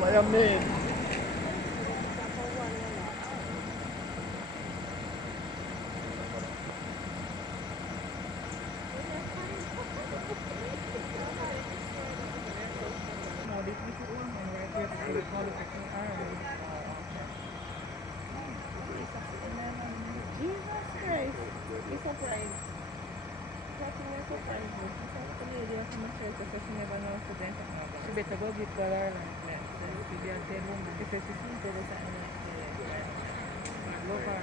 Mayamin. Jesus Christ. Be surprised. Nothing is surprised. Sa lady ako mag-share kasi sinaba na ako din. Si Beta go, bit ko lang. Si Biante mo, kasi si Cinto, sa ano. Local.